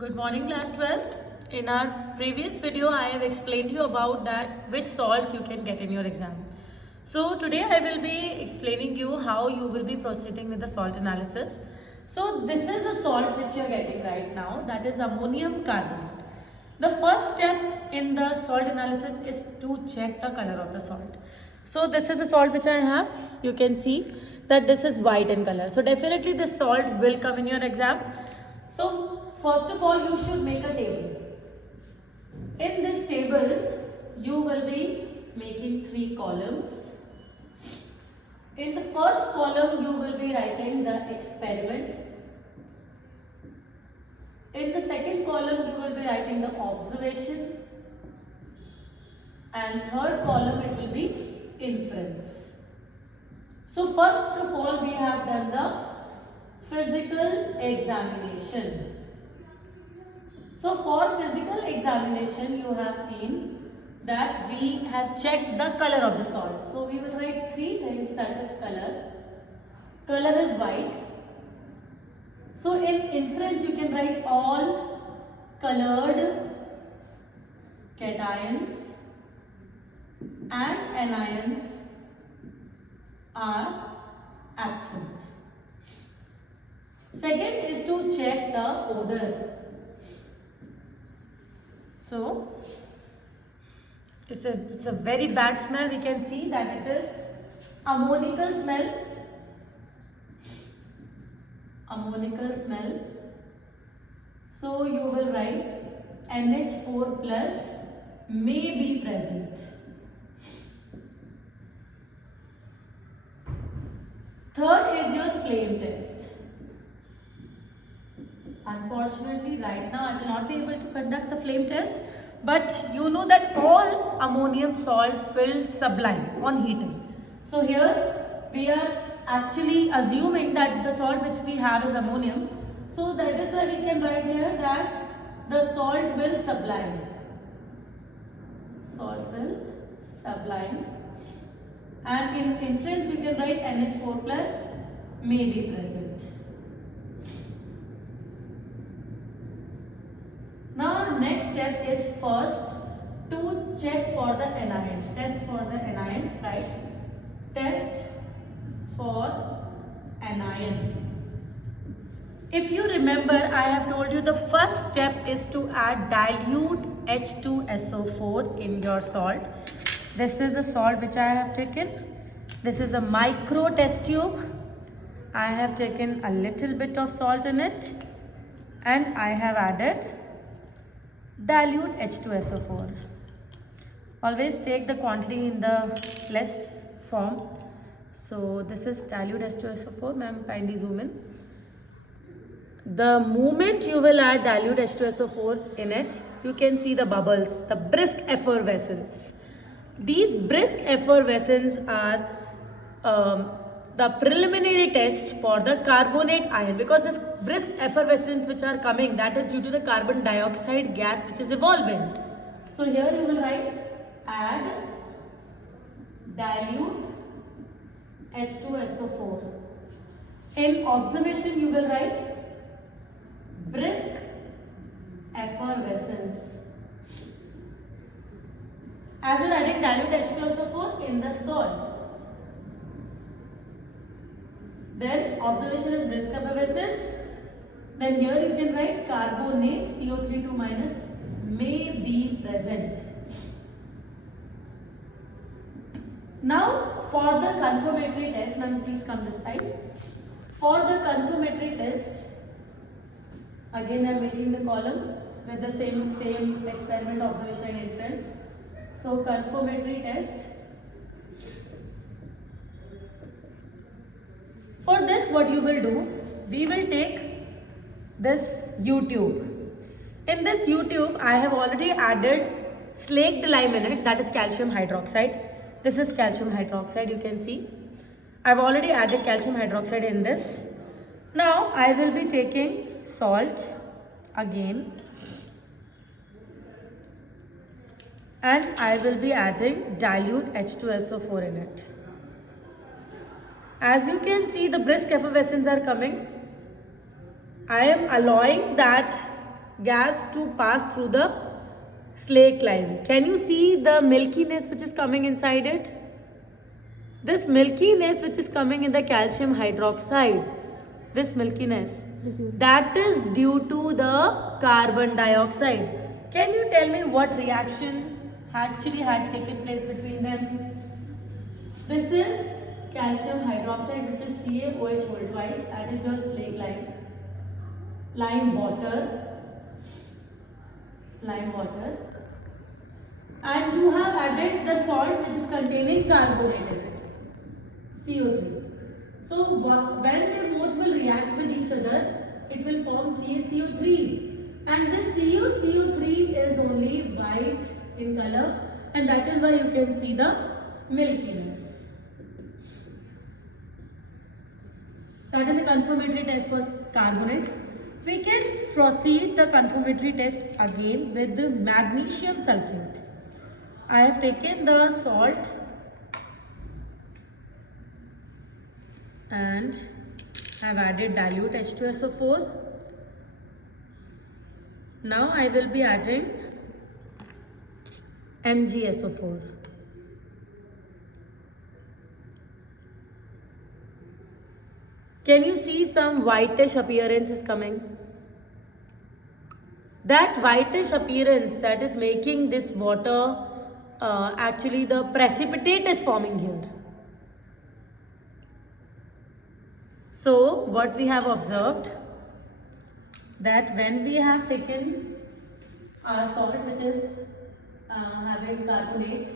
Good morning class 12th. In our previous video I have explained you about that which salts you can get in your exam. So today I will be explaining you how you will be proceeding with the salt analysis. So this is the salt which you are getting right now, that is ammonium carbonate. The first step in the salt analysis is to check the color of the salt. So this is the salt which I have. You can see that this is white in color. So definitely this salt will come in your exam. So first of all, you should make a table. In this table, you will be making 3 columns. In the first column, you will be writing the experiment. In the second column, you will be writing the observation. And third column, it will be inference. So first of all, we have done the physical examination. So for physical examination, you have seen that we have checked the color of the salt. So we will write 3 things, that is color. Color is white. So in inference, you can write all colored cations and anions are absent. Second is to check the odor. So, it's a very bad smell. We can see that it is ammonical smell. Ammonical smell. So, you will write NH4 plus may be present. Third is your flame test. Unfortunately, right now I will not be able to conduct the flame test, but you know that all ammonium salts will sublime on heating. So here we are actually assuming that the salt which we have is ammonium. So that is why we can write here that the salt will sublime. Salt will sublime. And in inference you can write NH4 plus may be present. Now next step is first to check for the anion. Test for the anion, right? Test for anion. If you remember, I have told you the first step is to add dilute H2SO4 in your salt. This is the salt which I have taken. This is a micro test tube. I have taken a little bit of salt in it and I have added dilute H2SO4. Always take the quantity in the less form. So this is dilute H2SO4. Ma'am, kindly zoom in. The moment you will add dilute H2SO4 in it, you can see the bubbles, the brisk effervescence. These brisk effervescence are the preliminary test for the carbonate ion, because this brisk effervescence which are coming, that is due to the carbon dioxide gas which is evolving. So here you will write add dilute H2SO4. In observation you will write brisk effervescence. As you are adding dilute H2SO4 in the salt. Then observation is brisk effervescence. Then here you can write carbonate CO32 minus may be present. Now for the confirmatory test, ma'am please come this side. For the confirmatory test, again I am making the column with the same experiment, observation and inference. So confirmatory test. For this what you will do, we will take this U-tube. In this U-tube I have already added slaked lime in it, that is calcium hydroxide. This is calcium hydroxide, you can see. I have already added calcium hydroxide in this. Now I will be taking salt again and I will be adding dilute H2SO4 in it. As you can see, the brisk effervescence are coming. I am allowing that gas to pass through the slake line. Can you see the milkiness which is coming inside it? This milkiness which is coming in the calcium hydroxide, this milkiness, that is due to the carbon dioxide. Can you tell me what reaction actually had taken place between them? This is calcium hydroxide, which is CaOH voltwise, that is your slake line. Lime water, and you have added the salt which is containing carbonate in it, CO3. So when they both will react with each other, it will form CaCO3, and this CaCO3 is only white in color, and that is why you can see the milkiness. That is a confirmatory test for carbonate. We can proceed the confirmatory test again with the magnesium sulfate. I have taken the salt and have added dilute H2SO4. Now I will be adding MgSO4. Can you see some whitish appearance is coming? That whitish appearance that is making this water, actually the precipitate is forming here. So what we have observed, that when we have taken our salt which is having carbonate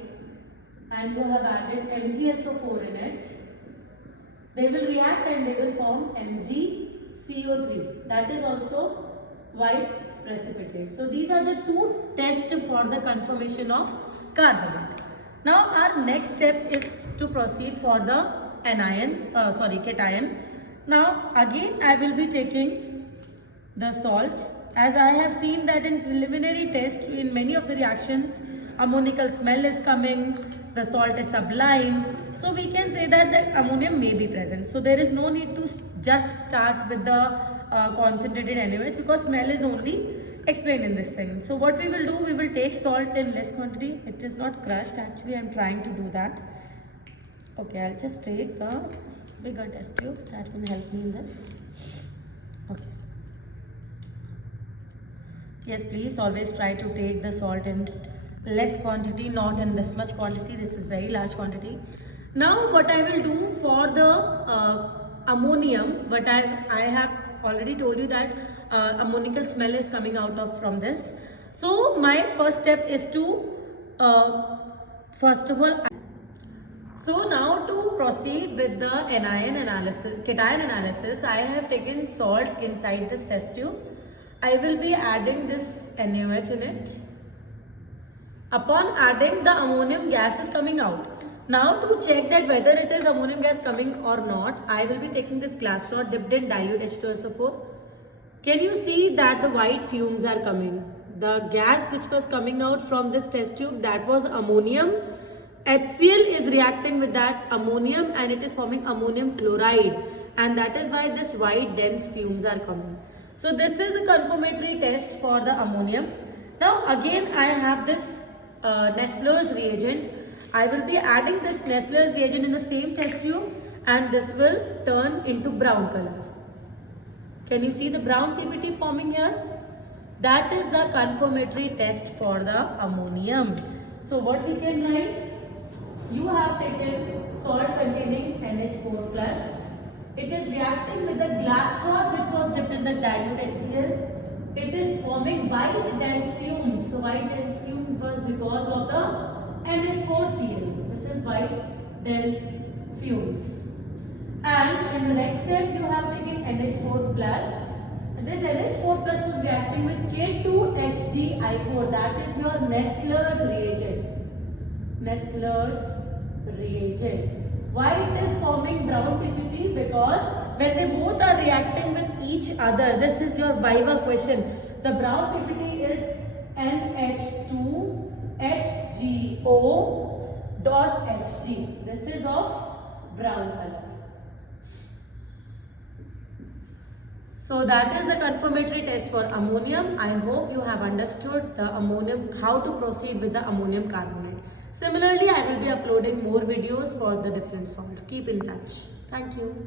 and you have added MgSO4 in it, they will react and they will form MgCO3. That is also white precipitate. So these are the two tests for the confirmation of carbonate. Now our next step is to proceed for the cation. Now again I will be taking the salt. As I have seen that in preliminary test, in many of the reactions, ammonical smell is coming, the salt is sublime. So we can say that the ammonium may be present. So there is no need to just start with the concentrated NaOH, because smell is only explained in this thing. So what we will do, we will take salt in less quantity. It is not crushed, actually I am trying to do that. Okay, I'll just take the bigger test tube, that will help me in this. Okay. Yes, please always try to take the salt in less quantity, not in this much quantity. This is very large quantity. Now what I will do for the ammonium, what I have already told you that ammonical smell is coming out of from this. So my first step is to first of all, so now to proceed with the cation analysis, I have taken salt inside this test tube. I will be adding this NaOH in it. Upon adding, the ammonium gas is coming out. Now to check that whether it is ammonium gas coming or not, I will be taking this glass rod dipped in dilute H2SO4. Can you see that the white fumes are coming? The gas which was coming out from this test tube, that was ammonium. HCl is reacting with that ammonium and it is forming ammonium chloride, and that is why this white dense fumes are coming. So this is the confirmatory test for the ammonium. Now again I have this Nessler's reagent. I will be adding this Nessler's reagent in the same test tube, and this will turn into brown color. Can you see the brown PPT forming here? That is the confirmatory test for the ammonium. So what we can write? You have taken salt containing NH4 plus. It is reacting with the glass rod which was dipped in the dilute HCl. It is forming white dense fumes. So white dense fumes was because of the NH4Cl. This is white dense fumes. And in the next step you have taken NH4 plus. This NH4 plus was reacting with K2HgI4. That is your Nessler's reagent. Nessler's reagent. Why it is forming brown PPT? Because when they both are reacting with each other, this is your Viva question. The brown PPT is NH2HgO.Hg. This is of brown color. So that is the confirmatory test for ammonium. I hope you have understood the ammonium, how to proceed with the ammonium carbonate. Similarly, I will be uploading more videos for the different salt. Keep in touch. Thank you.